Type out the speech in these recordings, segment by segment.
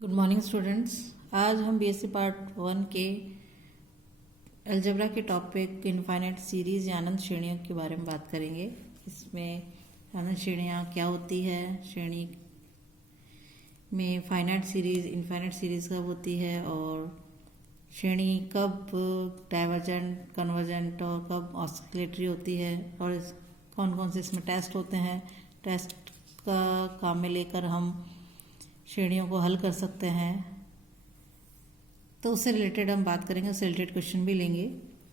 Good morning students. आज हम BSc part 1 के अलजेब्रा के टॉपिक इनफाइनाइट सीरीज या अनंत श्रेणियों के बारे में बात करेंगे। इसमें अनंत श्रेणियाँ क्या होती है, श्रेणी में फाइनाइट सीरीज इनफाइनाइट सीरीज कब होती है और श्रेणी कब डाइवर्जेंट, कन्वर्जेंट और कब ऑस्किलेटरी होती है और कौन कौन से इसमें टेस्ट होते हैं। टेस्ट का काम में लेकर हम श्रेणियों को हल कर सकते हैं, तो उससे रिलेटेड हम बात करेंगे, उससे रिलेटेड क्वेश्चन भी लेंगे।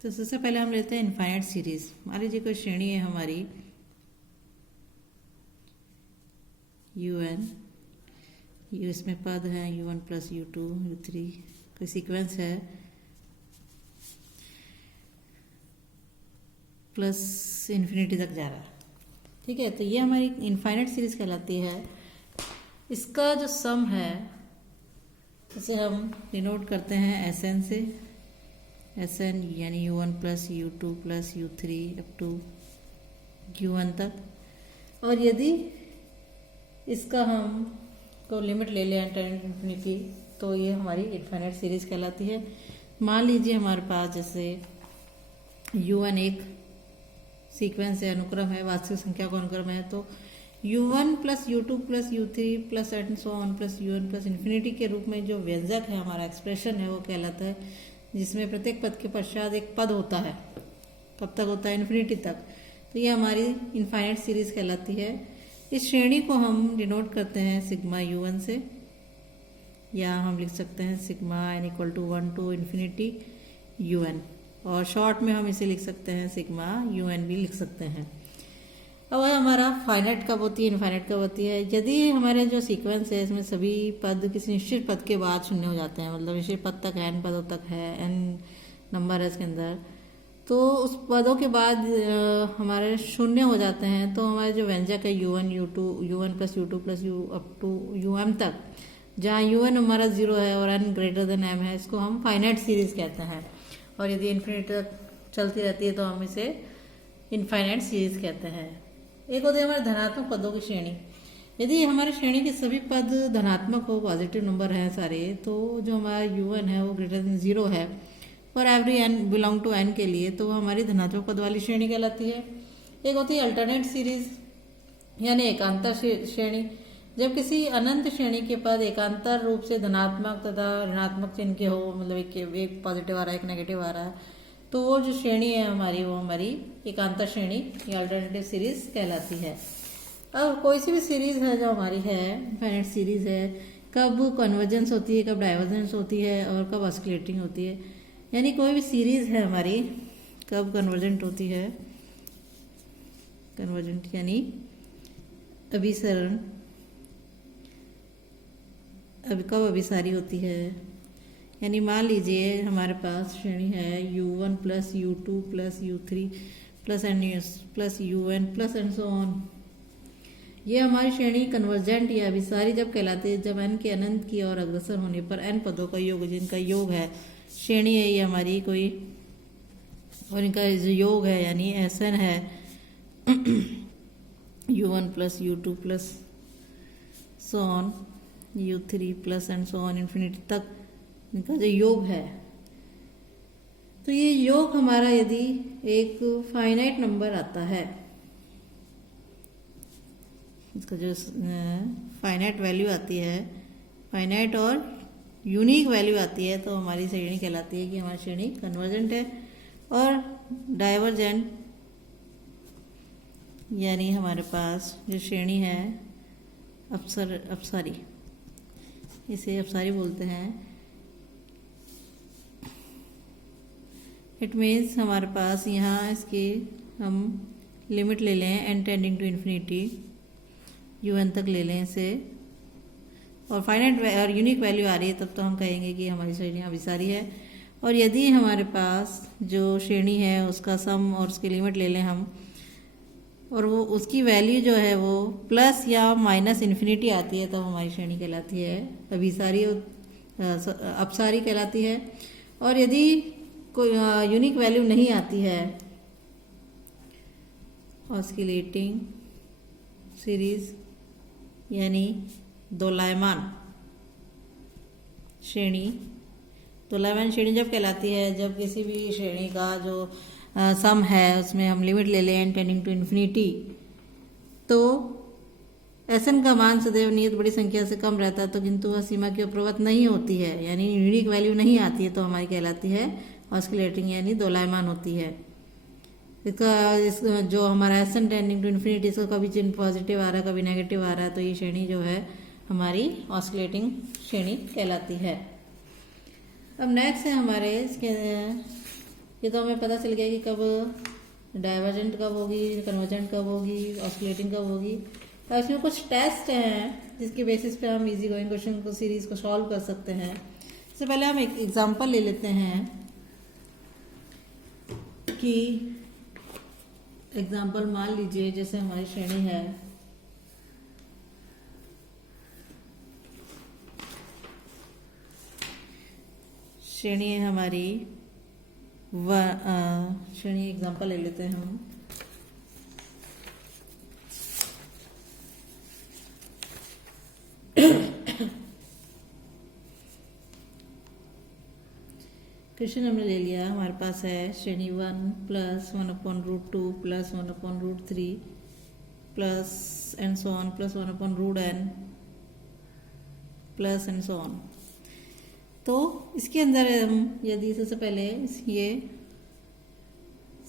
तो सबसे पहले हम लेते हैं इनफाइनाइट सीरीज। मान लीजिए कोई श्रेणी है हमारी UN, इसमें पद हैं U1 प्लस U2 U3, कोई सीक्वेंस है प्लस इन्फिनिटी तक जा रहा है। ठीक है, तो ये हमारी इनफाइनाइट सीरीज कहलाती है। इसका जो सम है उसे हम डिनोट करते हैं SN से। SN यानी U1 plus U2 plus U3 up to U1 तक। और यदि इसका हम को लिमिट ले लें टेन इन्फिनिटी, तो ये हमारी इनफाइनाइट सीरीज कहलाती है। मान लीजिए हमारे पास जैसे U1 एक सीक्वेंस है, अनुक्रम है, वास्तविक संख्या का अनुक्रम है, तो U1 plus U2 plus U3 plus and so on plus UN plus infinity के रूप में जो व्यंजक है, हमारा एक्सप्रेशन है, वो कहलाता है, जिसमें प्रत्येक पद के पश्चात एक पद होता है। कब तक होता है? इन्फिनिटी तक। तो ये हमारी इनफाइनाइट सीरीज कहलाती है। इस श्रेणी को हम डिनोट करते हैं सिग्मा U1 से, या हम लिख सकते हैं sigma n equal to 1 to infinity UN, और शॉर्ट में हम इसे लिख सकते हैं सिग्मा UN भी लिख सकते हैं। अब हमारा फाइनाइट कब होती है, इनफाइनाइट कब होती है? यदि हमारे जो सीक्वेंस है इसमें सभी पद किसी निश्चित पद के बाद शून्य हो जाते हैं, मतलब निश्चित पद तक है, n पदों तक है, n नंबर है इसके अंदर, तो उस पदों के बाद हमारे शून्य हो जाते हैं, तो हमारे जो व्यंजक है U1 U2 U1 plus U2 plus U up to UM तक, जहाँ UN हमारा 0 है और n ग्रेटर देन m है, इसको हम फाइनाइट सीरीज कहते हैं। और यदि इन्फिनिटी तक चलती रहती है तो हम इसे इनफाइनाइट सीरीज कहते हैं। एक होती है हमारे धनात्मक पदों की श्रेणी। यदि हमारे श्रेणी के सभी पद धनात्मक हो, पॉजिटिव नंबर हैं सारे, तो जो हमारा U1 है वो ग्रेटर देन 0 है और every n belong to n के लिए, तो वो हमारी धनात्मक पद वाली श्रेणी कहलाती है। एक होती है अल्टरनेट सीरीज यानी एकांतर श्रेणी। जब किसी अनंत श्रेणी के पद एकांतर रूप से धनात्मक तथा ऋणात्मक चिन्ह के हो, मतलब एक पॉजिटिव आ रहा है, एक नेगेटिव आ रहा है, तो वो जो श्रेणी है हमारी, वो हमारी एकांतर श्रेणी या अल्टरनेटिव सीरीज कहलाती है। अब कोई सी भी सीरीज है जो हमारी है इनफाइनाइट सीरीज है, कब कन्वर्जेंस होती है, कब डाइवर्जेंस होती है और कब ऑस्किलेटिंग होती है। यानी कोई भी सीरीज है हमारी कब कन्वर्जेंट होती है, कन्वर्जेंट यानी अभिसरण, कब अभिसारी होती है। यानी मान लीजिए हमारे पास श्रेणी है U1 plus U2 plus U3 plus N plus UN plus and so on. ये हमारी श्रेणी कन्वर्जेंट या अभिसारी जब कहलाती है, जब n के अनंत की ओर अग्रसर होने पर n पदों का योग, जिनका योग है, श्रेणी है ये हमारी कोई, और इनका जो योग है यानी SN है U1 plus U2 plus so on U3 plus and so on infinity तक, इनका जो योग है। तो ये योग हमारा यदि एक फाइनाइट नंबर आता है, इसका जो फाइनाइट वैल्यू आती है, फाइनाइट और यूनिक वैल्यू आती है, तो हमारी श्रेणी कहलाती है कि हमारी श्रेणी कन्वर्जेंट है। और डाइवर्जेंट यानी हमारे पास जो श्रेणी है अपसारी, इसे अपसारी बोलते हैं। इट मीन्स हमारे पास यहाँ इसकी हम लिमिट ले लें n tending to infinity UN तक ले लें इसे, और फाइनाइट और यूनिक वैल्यू आ रही है, तब तो हम कहेंगे कि हमारी श्रेणी अभिसारी है। और यदि हमारे पास जो श्रेणी है उसका सम और उसकी लिमिट ले लें हम, और वो उसकी वैल्यू जो है वो प्लस या माइनस इन्फिनिटी आती है, तो हमारी श्रेणी कहलाती है अभिसारी, अपसारी कहलाती है। और यदि कोई यूनिक वैल्यू नहीं आती है, ऑस्किलेटिंग सीरीज यानी दोलायमान, श्रेणी, दोलायमान श्रेणी जब कहलाती है जब किसी भी श्रेणी का जो सम है उसमें हम लिमिट ले लें n टेंडिंग टू इन्फिनिटी, तो Sn का मान सदैव नियत बड़ी संख्या से कम रहता है, तो किंतु वह सीमा की अप्रवत नहीं होती है, यानी यूनिक वैल्यू नहीं आती है, तो हमारी कहलाती है ऑस्किलेटिंग यानी दोलायमान होती है। इसका जो हमारा Sn टेंडिंग टू इन्फिनिटी, इसका कभी चिन्ह पॉजिटिव आ रहा है कभी नेगेटिव आ रहा है, तो ये श्रेणी जो है हमारी ऑस्किलेटिंग श्रेणी कहलाती है। अब नेक्स्ट है हमारे इसके, ये तो हमें पता चल गया कि कब डाइवर्जेंट कब होगी, कन्वर्जेंट कब होगी, ऑस्किलेटिंग कब होगी। तो इसमें कुछ टेस्ट हैं जिसके बेसिस पे हम इजी गोइंग क्वेश्चन को सीरीज को सॉल्व कर सकते हैं। इससे पहले हम एक एग्जांपल ले लेते हैं कि एग्जांपल मान लीजिए जैसे हमारी श्रेणी है श्रेणी है हमारी श्रेणी एग्जांपल ले लेते हैं हम। क्वेश्चन हमने ले लिया, हमारे पास है श्रेणी 1 plus 1/√2 plus 1/√3 plus and so on plus 1/√n plus and so on. तो इसके अंदर हम यदि सबसे पहले ये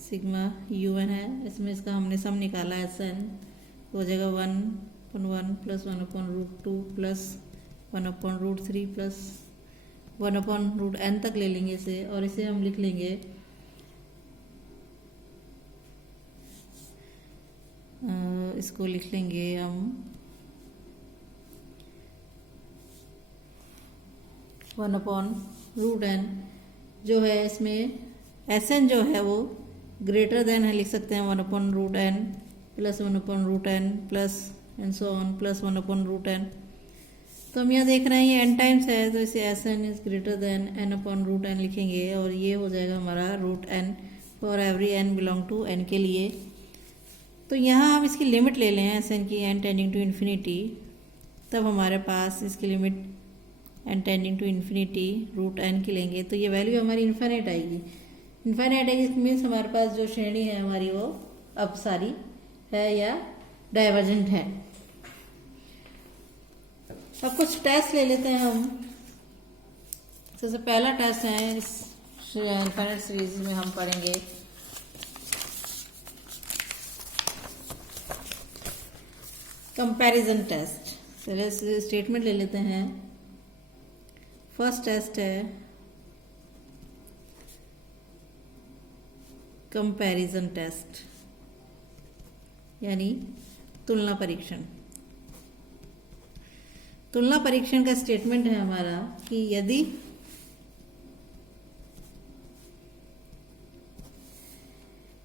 सिग्मा un है, इसमें इसका हमने सम निकाला Sn हो जाएगा 1/1 प्लस 1/√2 प्लस 1/√3 प्लस 1/√n तक ले लेंगे इसे, और इसे हम लिख लेंगे इसको लिख लेंगे हम 1/√n जो है इसमें Sn जो है वो ग्रेटर देन है, लिख सकते हैं 1/√n plus 1/√n plus and so on plus 1/√n। तो हम यहाँ देख रहे हैं ये n टाइम्स है, तो इसे Sn is greater then n/√n लिखेंगे, और ये हो जाएगा हमारा √n for every n belong to n के लिए। तो यहाँ हम इसकी लिमिट ले लें Sn की n टेंडिंग टू इन्फिनिटी, तब हमारे पास इसकी limit n tending to infinity √n की लेंगे, तो ये वैल्यू हमारी इन्फिनिट आएगी। इन्फिनिट आएगी मीन्स हमारे पास जो श्रेणी है हमारी वो अपसारी है या डाइवर्जेंट है। अब कुछ टेस्ट ले लेते हैं हम। सबसे पहला टेस्ट है इस इन्फिनिट सीरीज में हम पढ़ेंगे कंपैरिजन टेस्ट। चलिए स्टेटमेंट ले लेते हैं। फर्स्ट टेस्ट है कंपैरिजन टेस्ट यानी तुलना परीक्षण। तुलना परीक्षण का स्टेटमेंट है हमारा कि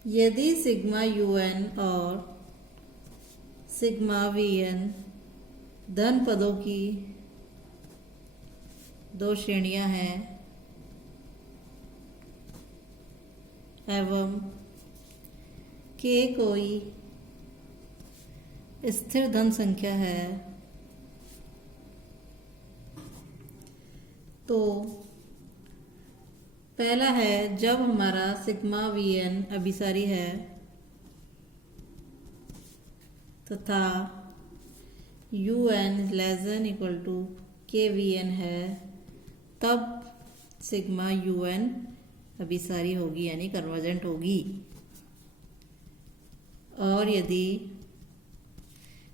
यदि सिग्मा un और सिग्मा vn धन पदों की दो श्रेणियां हैं एवं k कोई स्थिर धन संख्या है, तो पहला है जब हमारा सिग्मा vn अभिसारी है तथा un ≤ kvn है, तब सिग्मा un अभिसारी होगी यानी कन्वर्जेंट होगी। और यदि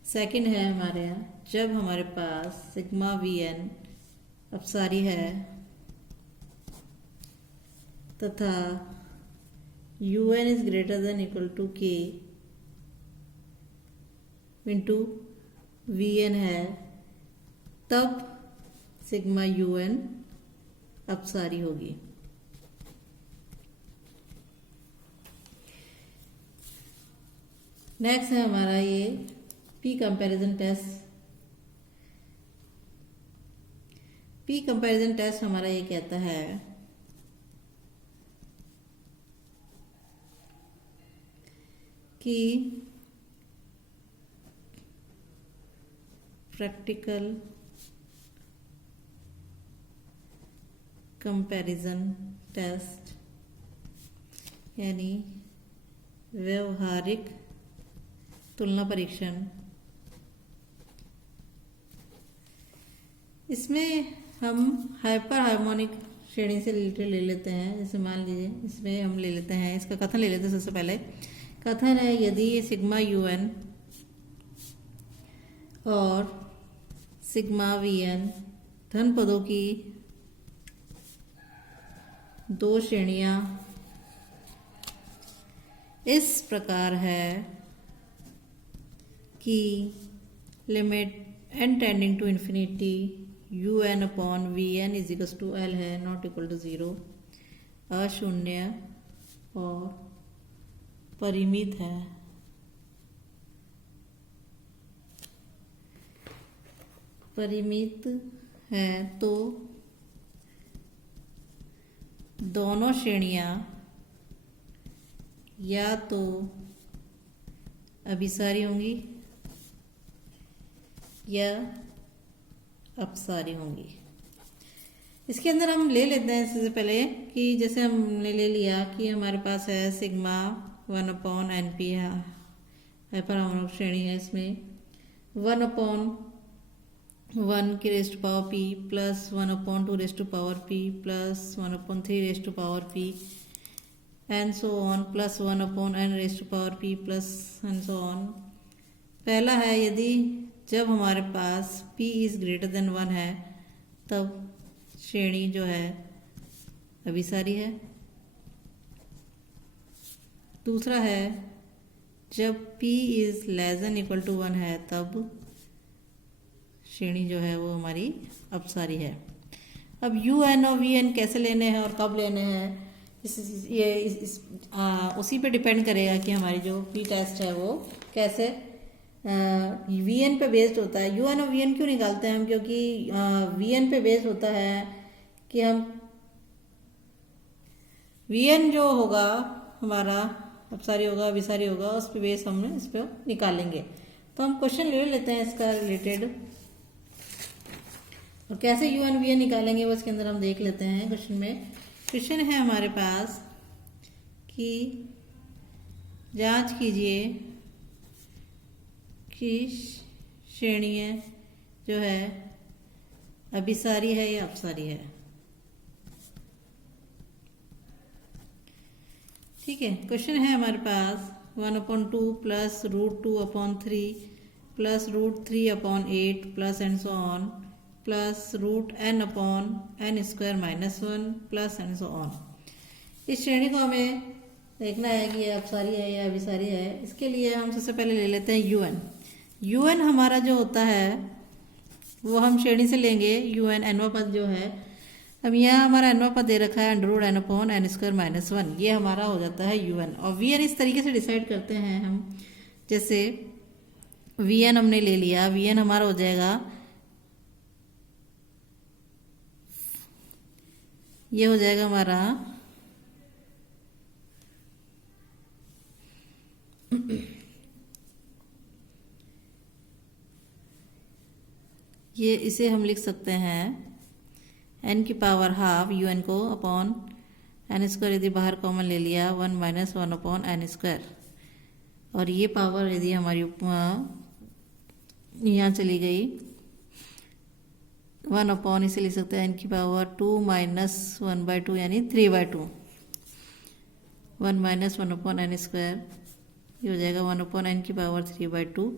सेकंड है हमारे यहाँ जब हमारे पास सिग्मा vn अपसारी है तथा un is greater than equal to k into vn है, तब सिग्मा un अपसारी होगी। नेक्स्ट है हमारा ये p comparison test. p comparison test हमारा ये कहता है कि प्रैक्टिकल कंपैरिजन टेस्ट यानी व्यवहारिक तुलना परीक्षण। इसमें हम हाइपर हार्मोनिक श्रेणी से रिलेटेड ले लेते हैं। जैसे मान लीजिए इसमें हम ले लेते हैं, इसका कथन ले लेते हैं। सबसे पहले कथन है, यदि सिग्मा UN और सिग्मा VN धन पदों की दो श्रेणियां इस प्रकार है कि limit n tending to infinity UN upon VN is equal to L है, नॉट इक्वल टू 0, अशून्य और परिमित है। परिमित है तो दोनों श्रेणियां या तो अभिसारी होंगी या अपसारी होंगी। इसके अंदर हम ले लेते हैं सबसे पहले कि जैसे हमने ले लिया कि हमारे पास है सिग्मा 1 अपॉन NP है, हाइपर हार्मोनिक श्रेणी है। इसमें 1 अपॉन 1 की rest power P plus 1 upon 2 rest power P plus 1 upon 3 rest power P and so on plus 1 upon n rest power P plus and so on. पहला है, यदि जब हमारे पास P इज ग्रेटर देन 1 है तब श्रेणी जो है अभिसारी है। दूसरा है, जब P is less than equal to 1 है तब श्रेणी जो है वो हमारी अपसारी है। अब UN और VN कैसे लेने हैं और कब लेने हैं, उसी पे डिपेंड करेगा कि हमारी जो P टेस्ट है वो कैसे VN पे बेस्ड होता है। UN और VN क्यों निकालते हैं हम, क्योंकि VN पे बेस्ड होता है कि हम VN जो होगा हमारा अपसारी होगा अभिसारी होगा, उस पे बेस हम इस पर निकालेंगे। तो हम क्वेश्चन ले लेते हैं इसका रिलेटेड, और कैसे UN VN निकालेंगे वो इसके अंदर हम देख लेते हैं। क्वेश्चन है हमारे पास कि जांच कीजिए कि श्रेणियाँ जो है अभिसारी है या अपसारी है। ठीक है, क्वेश्चन है हमारे पास 1/2 plus √2 upon 3 plus √3 upon 8 plus and so on plus √n upon n square minus 1 plus and so on. इस श्रेणी को हमें देखना है कि ये अपसारी है या अभिसारी है। इसके लिए हम सबसे पहले ले लेते हैं UN। UN हमारा जो होता है वो हम श्रेणी से लेंगे। UN nवां पद जो है, अब यहाँ हमारा nवां पद दे रखा है √n upon n square minus 1, ये हमारा हो जाता है UN। और VN इस तरीके से डिसाइड करते हैं हम, जैसे VN हमने ले लिया, VN हमारा हो जाएगा, ये हो जाएगा हमारा ये इसे हम लिख सकते हैं n की पावर हाफ UN को अपॉन n स्क्वायर, यदि बाहर कॉमन ले लिया 1 माइनस 1 अपॉन n स्क्वायर, और ये पावर यदि हमारी यहाँ चली गई 1 अपॉन, इसे लिख सकते हैं n की पावर 2 माइनस 1/2 यानी 3/2, 1 माइनस 1 अपॉन n स्क्वायर, ये हो जाएगा 1 अपॉन n की पावर 3/2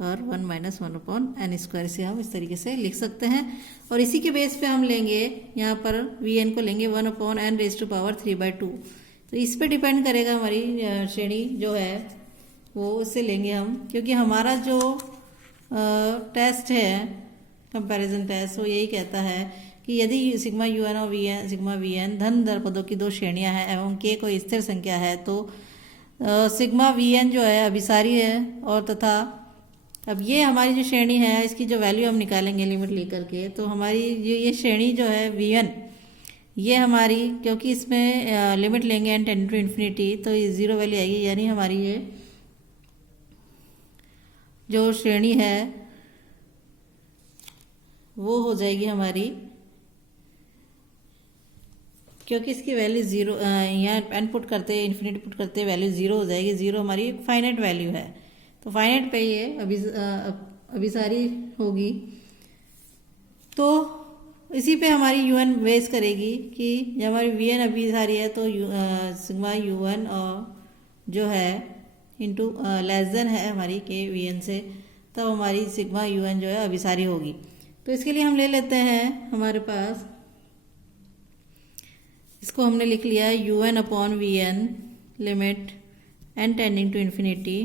और 1 माइनस 1 अपॉन n स्क्वायर। से हम इस तरीके से लिख सकते हैं। और इसी के बेस पे हम लेंगे, यहाँ पर VN को लेंगे 1 upon n raise to power 3/2। तो इस पे डिपेंड करेगा हमारी श्रेणी जो है वो, उससे लेंगे हम, क्योंकि हमारा जो टेस्ट है कंपैरिजन टेस्ट वो यही कहता है कि यदि सिग्मा UN और सिग्मा VN धन दर पदों की दो श्रेणियां हैं एवं k कोई स्थिर संख्या है तो सिग्मा VN जो है अभिसारी है। और तथा अब ये हमारी जो श्रेणी है इसकी जो वैल्यू हम निकालेंगे लिमिट लेकर के, तो हमारी ये श्रेणी जो है VN, ये हमारी, क्योंकि इसमें लिमिट लेंगे n टेंडिंग टू इन्फिनिटी तो ये 0 वैल्यू आएगी, यानी हमारी ये जो श्रेणी है वो हो जाएगी हमारी क्योंकि इसकी वैल्यू ज़ीरो, यहाँ एन पुट करते इन्फिनिटी पुट करते वैल्यू ज़ीरो हो जाएगी। ज़ीरो हमारी फाइनाइट वैल्यू है, तो फाइनाइट पे ये अभिसारी होगी। तो इसी पे हमारी यू एन बेस करेगी कि जब हमारी वी एन अभिसारी है तो सिग्मा यू एन और जो है इंटू लेस देन है हमारी के वी एन से, तब हमारी सिग्मा यू एन जो है अभिसारी होगी। तो इसके लिए हम ले लेते हैं, हमारे पास इसको हमने लिख लिया है U N upon V N limit N tending to infinity,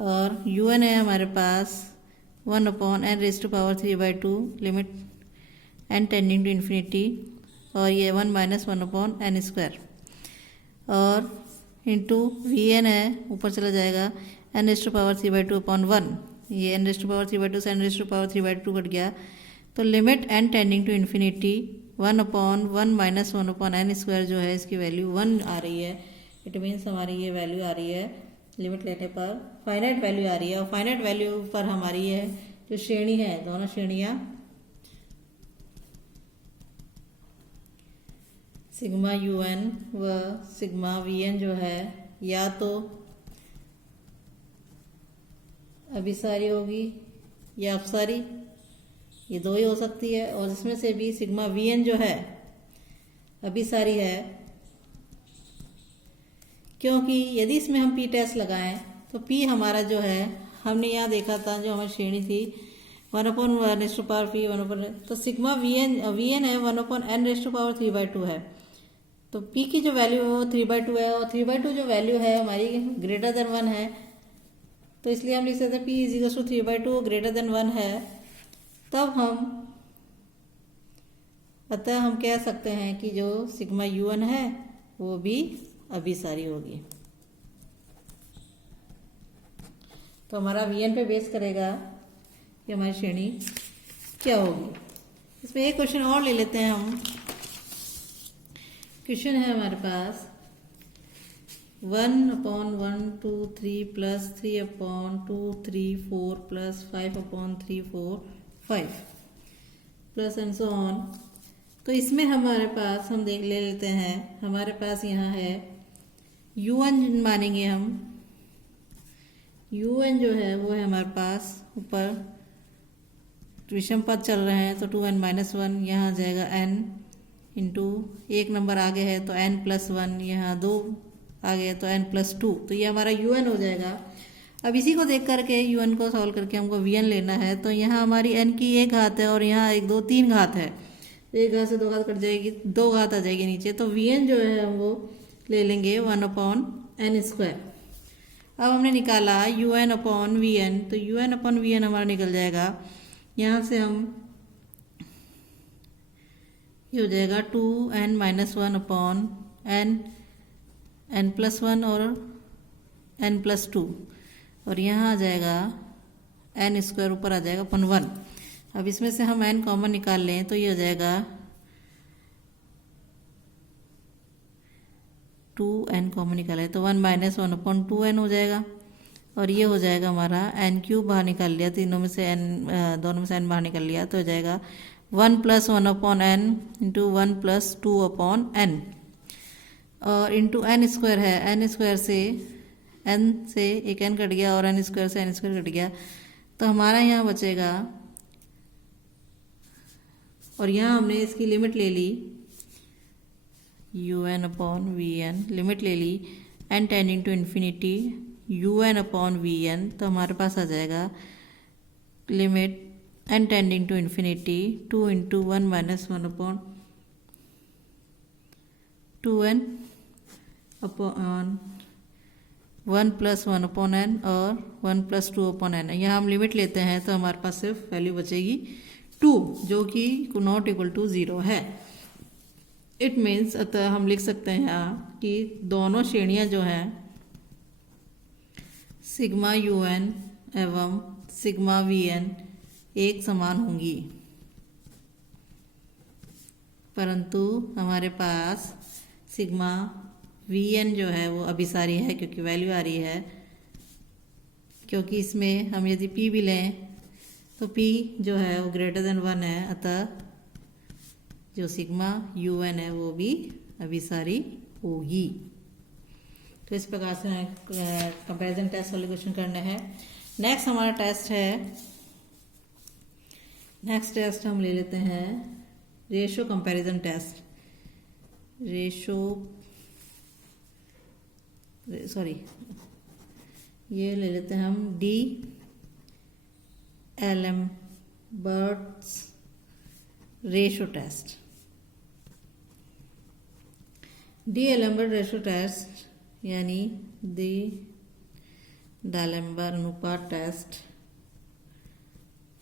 और यू एन है हमारे पास 1 upon N raise to power 3/2 limit N tending to infinity, और ये 1 माइनस 1 अपॉन एन स्क्वायर, और इंटू वी एन है ऊपर चला जाएगा N raise to power 3/2 upon 1, ये एन रेज टू पावर 3/2 से N raise to power 3/2 cut गया, तो limit N tending to infinity 1 upon 1 minus 1 upon N square जो है इसकी वैल्यू 1 आ रही है। इट मीन्स हमारी ये वैल्यू आ रही है लिमिट लेने पर फाइनाइट वैल्यू आ रही है, और फाइनाइट वैल्यू पर हमारी ये जो श्रेणी है, दोनों श्रेणियाँ सिग्मा यू एन व सिग्मा वी एन जो है या तो अभिसारी होगी या अपसारी, ये दो ही हो सकती है। और इसमें से भी सिग्मा वी एन जो है अभिसारी है, क्योंकि यदि इसमें हम पी टेस्ट लगाएं तो पी हमारा जो है, हमने यहाँ देखा था जो हमारी श्रेणी थी 1 upon 1 raise to power P 1 upon, तो सिग्मा वी एन है 1 upon N raise to power 3/2 है। तो पी की जो वैल्यू है वो 3/2 है, और 3/2 जो वैल्यू है हमारी ग्रेटर देन 1 है, तो इसलिए हम लिख सकते हैं P is equal to 3/2 greater than 1 है। तब अतः हम कह सकते हैं कि जो सिग्मा यू एन है वो भी अभिसारी होगी। तो हमारा वी एन पे बेस करेगा कि हमारी श्रेणी क्या होगी। इसमें एक क्वेश्चन और ले लेते हैं हम। क्वेश्चन है हमारे पास 1 upon 1 2 3 plus 3 upon 2 3 4 plus 5 upon 3 4 5 plus and so on. तो इसमें हमारे पास हम ले लेते हैं, हमारे पास यहाँ है यू एन मानेंगे हम, यू एन जो है वो है हमारे पास ऊपर विषम पद चल रहे हैं, तो 2n माइनस 1 यहाँ आ जाएगा n इंटू एक नंबर आगे है तो n प्लस 1, यहाँ 2 आगे है तो n प्लस 2, तो ये हमारा यू एन हो जाएगा। अब इसी को देख करके यू एन को सॉल्व करके हमको वी एन लेना है, तो यहाँ हमारी n की एक घात है और यहाँ 1 2 3 घात है, एक घात से 2 घात कट जाएगी, 2 घात आ जाएगी नीचे, तो वी एन जो है हम वो ले लेंगे 1 अपॉन एन स्क्वायर। अब हमने निकाला U N upon V N, तो U N upon V N हमारा निकल जाएगा, यहाँ से हम ये हो जाएगा 2n minus 1 upon n plus 1 और n प्लस 2, और यहाँ आ जाएगा n स्क्वायर ऊपर आ जाएगा अपन 1। अब इसमें से हम n कॉमन निकाल लें तो ये हो जाएगा 2n कॉमन निकाले तो 1 माइनस 1 अपॉन 2n हो जाएगा, और ये हो जाएगा हमारा n क्यूब बाहर निकाल लिया, तीनों में से n, दोनों में से n बाहर निकाल लिया, तो हो जाएगा 1 plus 1 upon n into 1 plus 2 upon n, और इंटू n स्क्वायर है, n स्क्वायर से n से एक n कट गया और n स्क्वायर से n स्क्वायर कट गया, तो हमारा यहाँ बचेगा, और यहाँ हमने इसकी लिमिट ले ली U N upon V N, limit ले ली n tending to infinity U N upon V N, तो हमारे पास आ जाएगा limit n tending to infinity 2 into 1 minus 1 upon 2n upon 1 plus 1 upon n और 1 प्लस 2 अपॉन n। यहाँ हम लिमिट लेते हैं तो हमारे पास सिर्फ वैल्यू बचेगी 2, जो कि नॉट इक्वल टू 0 है। इट मीन्स अतः हम लिख सकते हैं यहाँ कि दोनों श्रेणियाँ जो हैं सिग्मा यू एन एवं सिग्मा वी एन एक समान होंगी, परंतु हमारे पास सिग्मा वी एन जो है वो अभिसारी है, क्योंकि वैल्यू आ रही है, क्योंकि इसमें हम यदि p भी लें तो p जो है वो ग्रेटर देन 1 है, अतः जो सिग्मा यू एन है वो भी अभिसारी होगी। तो इस प्रकार से कंपैरिजन टेस्ट वाले क्वेश्चन करने हैं। नेक्स्ट हमारा टेस्ट है, नेक्स्ट टेस्ट हम ले लेते हैं रेशो कंपैरिजन टेस्ट। ये ले लेते हैं हम D'Alembert's ratio test. D'Alembert ratio test यानी D'Alembert अनुपात टेस्ट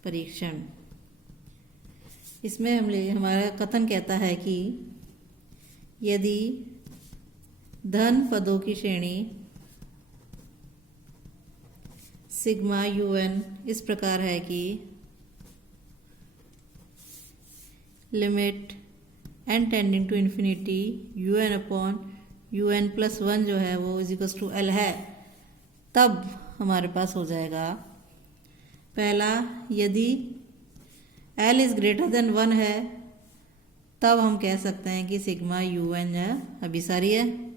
परीक्षण। इसमें हमारा कथन कहता है कि यदि धन पदों की श्रेणी सिग्मा UN इस प्रकार है कि limit n tending to infinity UN/UN+1 जो है वो =L है, तब हमारे पास हो जाएगा पहला, यदि L इज ग्रेटर देन 1 है तब हम कह सकते हैं कि सिग्मा UN अभिसारी है।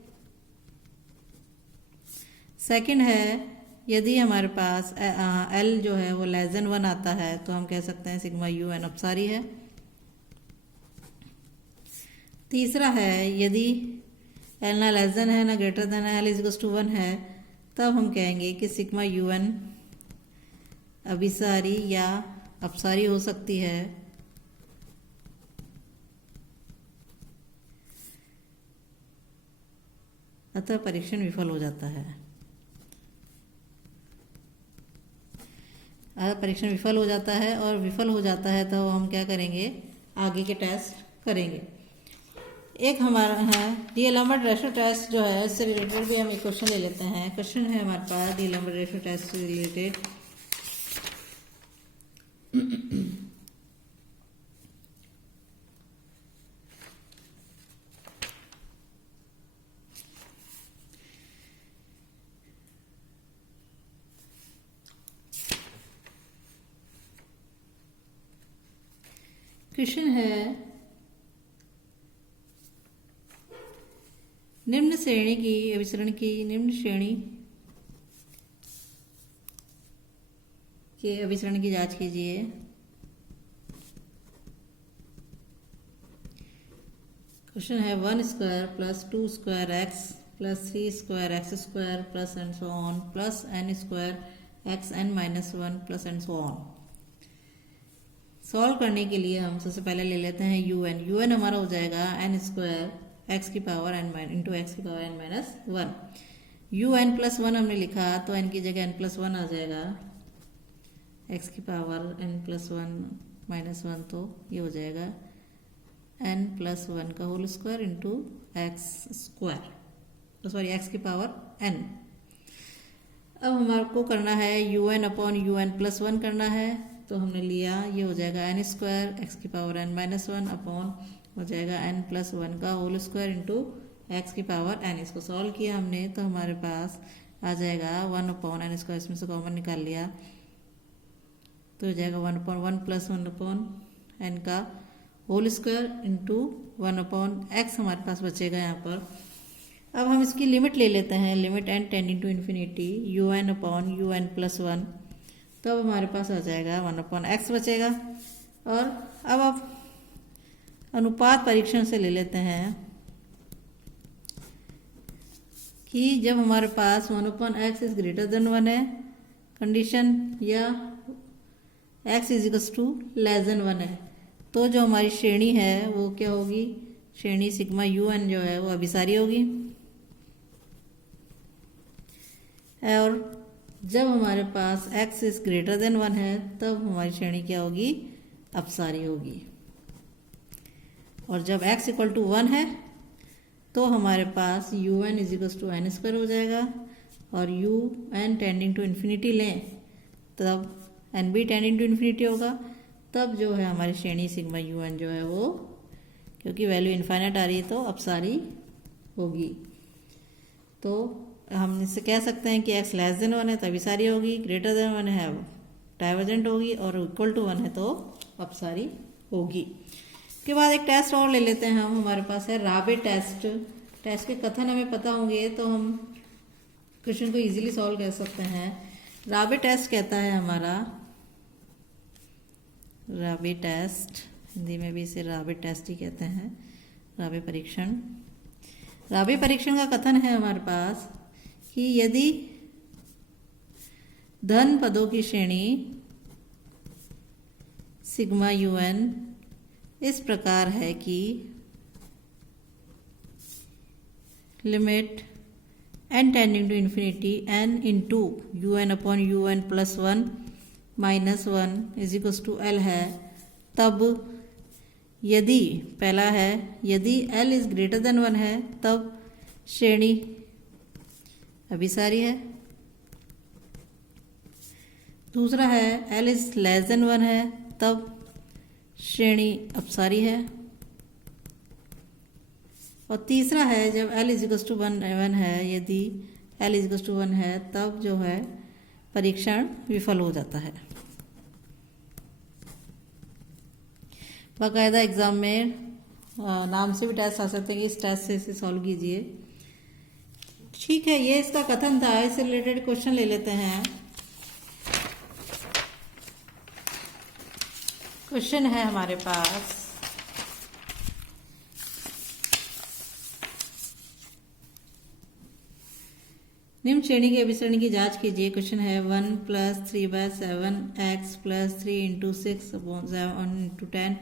सेकंड है, यदि हमारे पास L जो है वो लेस देन 1 आता है तो हम कह सकते हैं सिग्मा UN अपसारी है। तीसरा है, यदि L ना लेस देन है ना ग्रेटर देन है, L =1 है, तब हम कहेंगे कि सिग्मा UN अभिसारी या अपसारी हो सकती है। अतः परीक्षण विफल हो जाता है। परीक्षण विफल हो जाता है और विफल हो जाता है तो हम क्या करेंगे, आगे के टेस्ट करेंगे। एक हमारा है D'Alembert रेशो टेस्ट जो है, इससे रिलेटेड भी हम एक क्वेश्चन ले लेते हैं। क्वेश्चन है हमारे पास D'Alembert रेशो टेस्ट से रिलेटेड। क्वेश्चन है, निम्न श्रेणी की अभिसरण की निम्न श्रेणी के अभिसरण की जांच कीजिए। क्वेश्चन है 1² + 2² x + 3² x² plus and so on plus n² xn-1 plus and so on. Solve करने के लिए हम सबसे पहले ले लेते हैं UN हमारा हो जाएगा n² x की पावर n इंटू x की पावर n-1। UN+1 हमने लिखा तो n की जगह n+1 आ जाएगा, x की पावर n+1-1, तो ये हो जाएगा n+1 का होल स्क्वायर इंटू x की पावर n। अब हमारे को करना है UN/UN+1 करना है, तो हमने लिया, ये हो जाएगा n² x की पावर n-1 अपॉन हो जाएगा n+1 का होल स्क्वायर इंटू x की पावर n। इसको सॉल्व किया हमने तो हमारे पास आ जाएगा 1/n², इसमें से कॉमन निकाल लिया तो हो जाएगा 1/1 + 1/n का होल स्क्वायर इंटू 1/x हमारे पास बचेगा यहाँ पर। अब हम इसकी लिमिट ले लेते हैं, limit n tending to infinity UN/UN+1, तो अब हमारे पास आ जाएगा 1/x बचेगा। और अब आप अनुपात परीक्षण से ले लेते हैं कि जब हमारे पास 1/x इज ग्रेटर देन 1 है कंडीशन, या x लेस देन 1 है, तो जो हमारी श्रेणी है वो क्या होगी, श्रेणी सिग्मा UN जो है वो अभिसारी होगी। और जब हमारे पास x इज ग्रेटर देन 1 है तब हमारी श्रेणी क्या होगी, अपसारी होगी। और जब x = 1 है तो हमारे पास UN n² हो जाएगा, और UN टेंडिंग टू इन्फिनिटी लें तब NB टेंडिंग टू इन्फिनिटी होगा, तब जो है हमारी श्रेणी सिग्मा UN जो है वो, क्योंकि वैल्यू इन्फाइनाइट आ रही है तो अपसारी होगी। तो हम इससे कह सकते हैं कि x लेस देन 1 है तो अभिसारी होगी, ग्रेटर देन 1 है डाइवर्जेंट होगी, और इक्वल टू 1 है तो अपसारी होगी। उसके बाद एक टेस्ट और ले लेते हैं हम, हमारे पास है राबे टेस्ट। टेस्ट के कथन हमें पता होंगे तो हम क्वेश्चन को इजीली सॉल्व कर सकते हैं। राबे टेस्ट कहता है हमारा, राबे टेस्ट, हिंदी में भी इसे राबे टेस्ट ही कहते हैं, राबे परीक्षण। राबे परीक्षण का कथन है हमारे पास कि यदि धन पदों की श्रेणी सिग्मा UN इस प्रकार है कि limit n tending to infinity n into UN upon UN plus 1 minus 1 is equals to L है, तब यदि पहला है यदि L इज ग्रेटर देन 1 है तब श्रेणी अभिसारी है। दूसरा है L इज लेस देन 1 है तब श्रेणी अपसारी है। और तीसरा है जब L इज इक्वल्स टू 1 है, यदि L इज इक्वल्स टू 1 है तब जो है परीक्षण विफल हो जाता है। बाकायदा एग्जाम में नाम से भी टेस्ट आ सकते हैं कि इस टेस्ट से इसे सॉल्व कीजिए। ठीक है, ये इसका कथन था। इससे रिलेटेड क्वेश्चन ले लेते हैं। क्वेश्चन है हमारे पास, निम्न श्रेणी की अभिसरणी की जांच कीजिए। क्वेश्चन है 1 plus 3/7 x plus 3 into 6 upon 7 into 10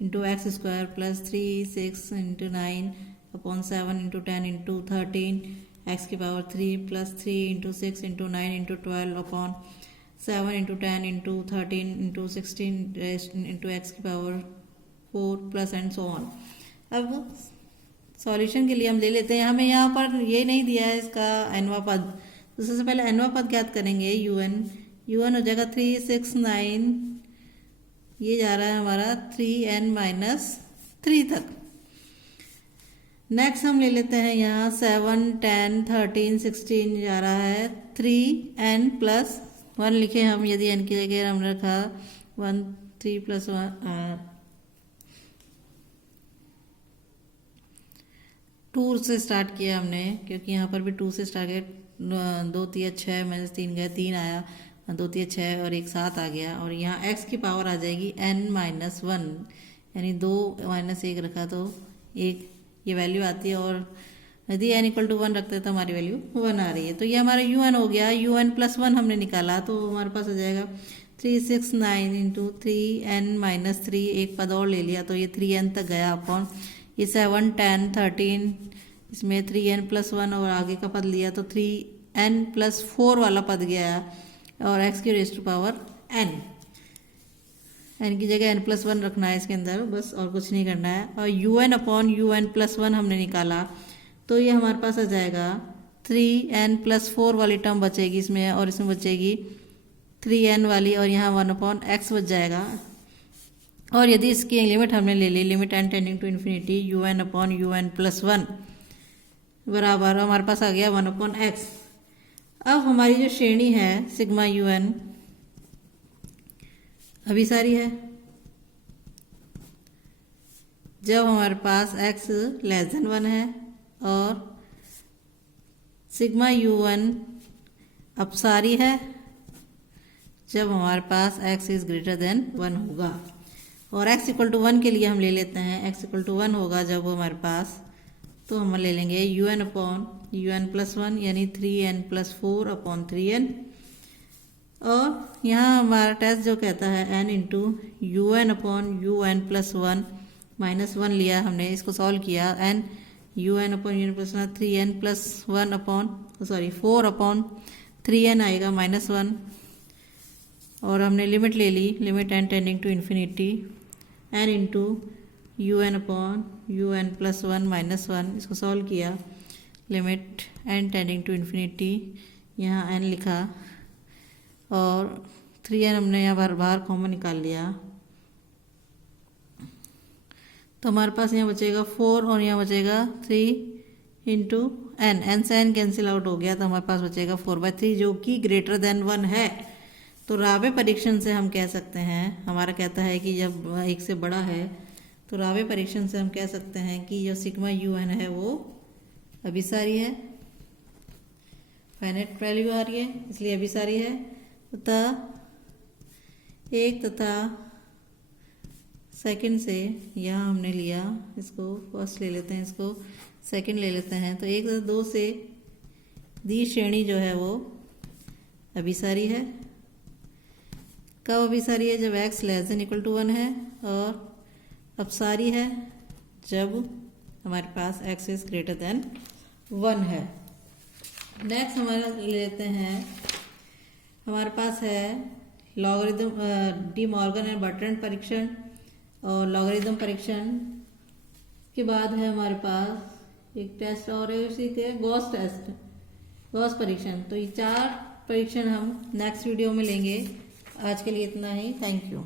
into x square plus 3 6 into 9 upon 7 into 10 into 13 x की power 3 plus 3 into 6 into 9 into 12 upon 7 into 10 into 13 into 16 into x की power 4 plus and so on. अब solution के लिए हम ले लेते हैं। हमें यहाँ पर ये नहीं दिया है इसका nवां पद, तो सबसे पहले nवां पद ज्ञात करेंगे। UN हो जाएगा 3 6 9, ये जा रहा है हमारा 3n माइनस 3 तक। नेक्स्ट हम ले लेते हैं यहाँ 7 10 13 16 जा रहा है 3n प्लस 1 लिखे हम, यदि n की जगह हमने रखा 1 3 प्लस 1 2 से स्टार्ट किया हमने, क्योंकि यहाँ पर भी 2 से स्टार्ट किया। 2 3 6 माइनस 3 गए, 3 आया, 2 3 6 और 1 7 आ गया। और यहाँ x की पावर आ जाएगी n माइनस 1, यानी 2 माइनस 1 रखा तो 1 ये वैल्यू आती है। और यदि n इक्वल टू 1 रखते हैं तो हमारी वैल्यू 1 आ रही है। तो ये हमारा UN हो गया। UN प्लस 1 हमने निकाला तो हमारे पास आ जाएगा 3 6 9 इंटू 3n माइनस 3, एक पद और ले लिया तो ये 3n तक गया अपॉन ये 7 10 13, इसमें 3n प्लस 1 और आगे का पद लिया तो 3n प्लस 4 वाला पद गया और x की रेज़ टू पावर n की जगह n प्लस 1 रखना है इसके अंदर, बस और कुछ नहीं करना है। और UN अपॉन UN प्लस 1 हमने निकाला तो ये हमारे पास आ जाएगा 3n प्लस 4 वाली टर्म बचेगी इसमें, और इसमें बचेगी 3n वाली, और यहाँ 1 अपॉन x बच जाएगा। और यदि इसकी लिमिट हमने ले ली, limit n tending to infinity UN upon UN plus 1 बराबर हमारे पास आ गया 1 अपॉन x। अब हमारी जो श्रेणी है सिग्मा UN अभिसारी है जब हमारे पास x लेस देन 1 है, और सिग्मा UN अपसारी है जब हमारे पास x इज ग्रेटर देन 1 होगा। और x इक्वल टू 1 के लिए हम ले लेते हैं, x इक्वल टू 1 होगा जब हमारे पास, तो हम ले लेंगे UN अपॉन UN प्लस 1 यानी 3n प्लस 4 अपॉन 3n। और यहाँ हमारा टेस्ट जो कहता है n into UN upon UN plus 1 minus 1 लिया हमने, इसको सॉल्व किया। n UN upon UN plus 1 3n plus 1 upon 4 upon 3n आएगा माइनस 1। और हमने लिमिट ले ली, limit n tending to infinity n into UN upon UN plus 1 minus 1, इसको सॉल्व किया। Limit n tending to infinity, यहाँ n लिखा और 3n हमने यहाँ बाहर कॉमन निकाल लिया, तो हमारे पास यहाँ बचेगा 4 और यहाँ बचेगा 3 इंटू n से n कैंसिल आउट हो गया, तो हमारे पास बचेगा 4/3 जो कि ग्रेटर देन 1 है। तो राबे परीक्षण से हम कह सकते हैं, हमारा कहता है कि जब 1 से बड़ा है तो रावे परीक्षण से हम कह सकते हैं कि जो सिग्मा UN है वो अभिसारी है, फाइनाइट वैल्यू आ रही है इसलिए अभिसारी है, तथा एक तथा सेकंड से यहाँ हमने लिया, इसको फर्स्ट ले लेते हैं, इसको सेकंड ले लेते हैं, तो एक तथा दो से दी श्रेणी जो है वो अभिसारी है। कब अभिसारी है? जब x <= 1 है, और अपसारी है जब हमारे पास x > 1 है। नेक्स्ट हमारा ले लेते हैं, हमारे पास है logarithm De Morgan and Bertrand परीक्षण और लॉगरिदम परीक्षण के बाद है हमारे पास एक टेस्ट और है, उसी के गॉस टेस्ट, गॉस परीक्षण। तो ये 4 परीक्षण हम नेक्स्ट वीडियो में लेंगे। आज के लिए इतना ही। Thank you.